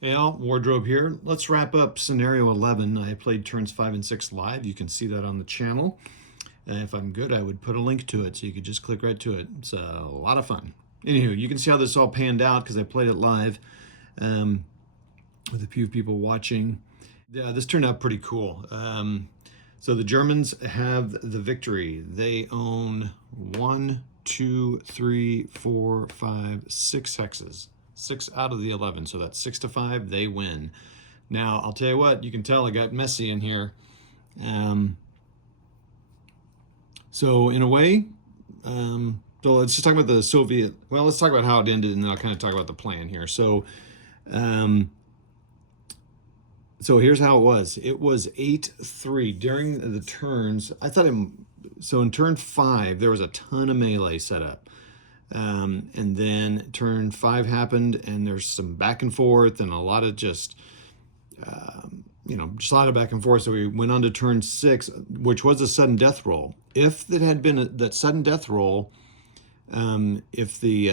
Hey Al, Wardrobe here. Let's wrap up scenario 11. I played turns 5 and 6 live. You can see that on the channel. If I'm good, I would put a link to it so you could just click right to it. It's a lot of fun. Anywho, you can see how this all panned out because I played it live with a few people watching. Yeah, this turned out pretty cool. So the Germans have the victory. They own 1, 2, 3, 4, 5, 6 hexes. 6 out of the 11, so that's 6 to 5. They win. Now I'll tell you what. You can tell I got messy in here. So in a way, so let's just talk about the Soviet. Well, let's talk about how it ended, and then I'll kind of talk about the plan here. Um, so here's how it was. It was 8-3 during the turns. So in turn 5, there was a ton of melee set up. And then turn 5 happened, and there's some back and forth and a lot of just just a lot of back and forth. So we went on to turn 6, which was a sudden death roll. If it had been that sudden death roll, if the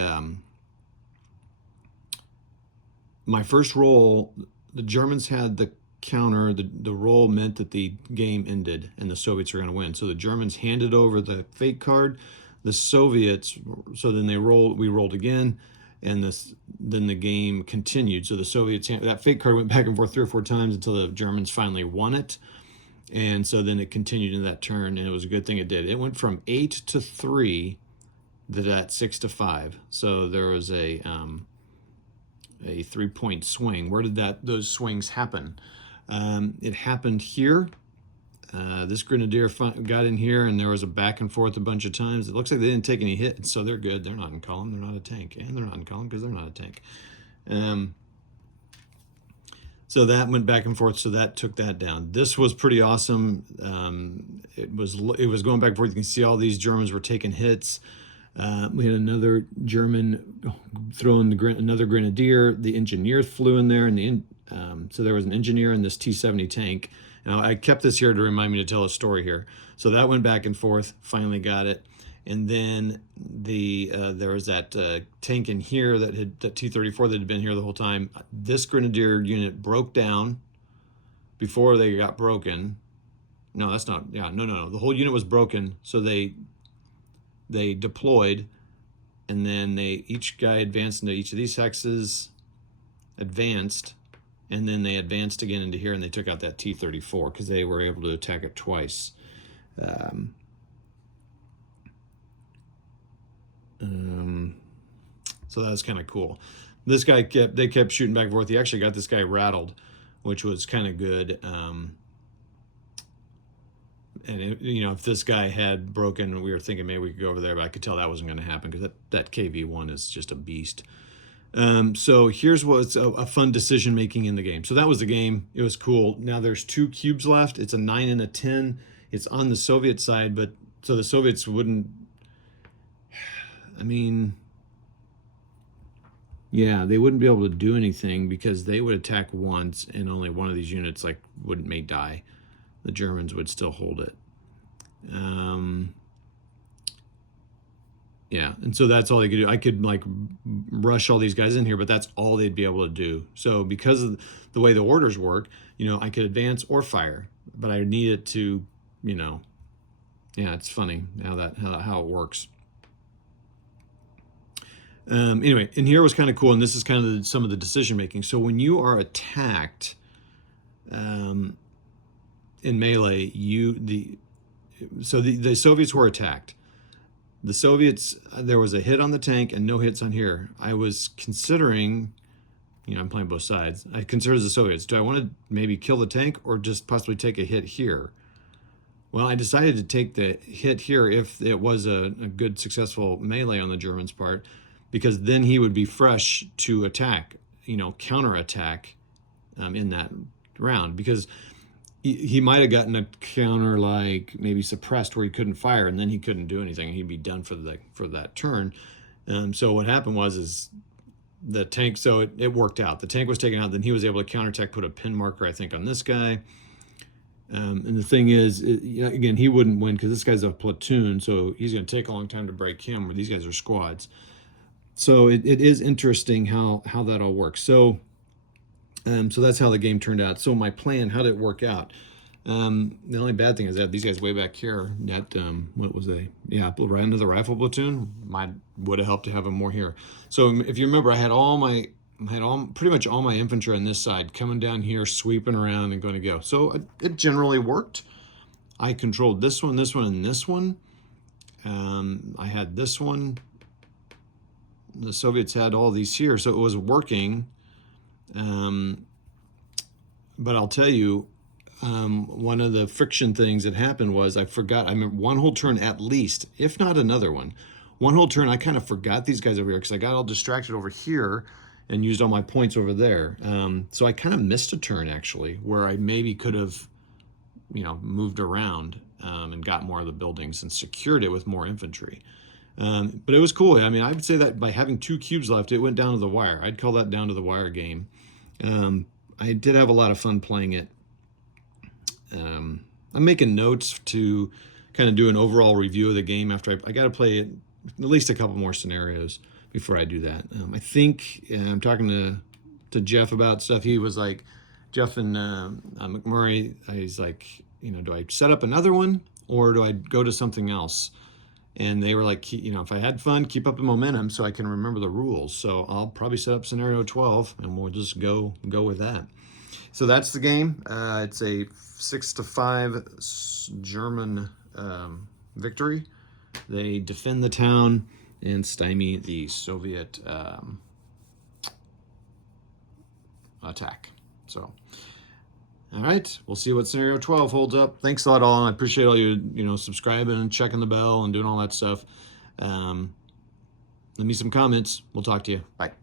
my first roll, the Germans had the counter, the roll meant that the game ended and the Soviets were going to win. So the Germans handed over the fake card. The Soviets, so then we rolled again, and then the game continued. So the Soviets, that fake card went back and forth 3 or 4 times until the Germans finally won it. And so then it continued in that turn, and it was a good thing it did. It went from 8-3 to that 6-5. So there was a 3-point swing. Where did those swings happen? It happened here. This Grenadier got in here, and there was a back and forth a bunch of times. It looks like they didn't take any hits, so they're good. They're not in column. They're not a tank. And they're not in column because they're not a tank. So that went back and forth, so that took that down. This was pretty awesome. It was going back and forth. You can see all these Germans were taking hits. We had another German throwing another Grenadier. The engineer flew in there, and so there was an engineer in this T-70 tank. Now, I kept this here to remind me to tell a story here. So that went back and forth, finally got it. And then there was that tank in here that T-34 that had been here the whole time. This Grenadier unit broke down before they got broken. No, that's not, yeah, no. The whole unit was broken, so they deployed, and then each guy advanced into each of these hexes, advanced, and then they advanced again into here, and they took out that T-34 because they were able to attack it twice. So that was kind of cool. This guy they kept shooting back and forth. He actually got this guy rattled, which was kind of good. If this guy had broken, we were thinking maybe we could go over there, but I could tell that wasn't going to happen because that KV-1 is just a beast. So here's what's a fun decision making in the game. So that was the game. It was cool. Now there's 2 cubes left. It's a 9 and a 10. It's on the Soviet side, but so the Soviets wouldn't. I mean, yeah, they wouldn't be able to do anything because they would attack once, and only one of these units may die. The Germans would still hold it. Yeah, and so that's all they could do. I could rush all these guys in here, but that's all they'd be able to do. So because of the way the orders work, I could advance or fire, but I need it to, yeah, it's funny how it works. Anyway, and here was kind of cool, and this is kind of some of the decision making. So when you are attacked in melee, the Soviets were attacked. The Soviets, there was a hit on the tank and no hits on here. I was considering, I'm playing both sides. I considered the Soviets. Do I want to maybe kill the tank or just possibly take a hit here? Well, I decided to take the hit here if it was a good, successful melee on the Germans' part, because then he would be fresh to attack, counterattack in that round, because he might have gotten a counter maybe suppressed where he couldn't fire, and then he couldn't do anything, and he'd be done for that turn. So what happened was the tank. So it worked out. The tank was taken out. Then he was able to counterattack, put a pin marker, I think, on this guy. And the thing is, again, he wouldn't win because this guy's a platoon, so he's going to take a long time to break him, where these guys are squads. So it is interesting how that all works. So So that's how the game turned out. So my plan, how did it work out? The only bad thing is that these guys way back here, that what was they? Yeah, right into the rifle platoon. Would have helped to have them more here. So if you remember, I had pretty much all my infantry on this side coming down here, sweeping around and going to go. So it generally worked. I controlled this one, and this one. I had this one. The Soviets had all these here, so it was working. But I'll tell you, one of the friction things that happened was I forgot. I mean, one whole turn at least, if not another one. One whole turn, I kind of forgot these guys over here because I got all distracted over here and used all my points over there. So I kind of missed a turn actually, where I maybe could have, moved around and got more of the buildings and secured it with more infantry. But it was cool. I mean, I would say that by having 2 cubes left, it went down to the wire. I'd call that down to the wire game. I did have a lot of fun playing it. I'm making notes to kind of do an overall review of the game after I got to play it at least a couple more scenarios before I do that. I think I'm talking to Jeff about stuff. He was like, Jeff and McMurray, he's like, do I set up another one or do I go to something else? And they were like, if I had fun, keep up the momentum so I can remember the rules. So I'll probably set up scenario 12 and we'll just go with that. So that's the game. It's a 6-5 German victory. They defend the town and stymie the Soviet attack. So, all right, we'll see what scenario 12 holds up. Thanks a lot, all. I appreciate all you, subscribing and checking the bell and doing all that stuff. Leave me some comments. We'll talk to you. Bye.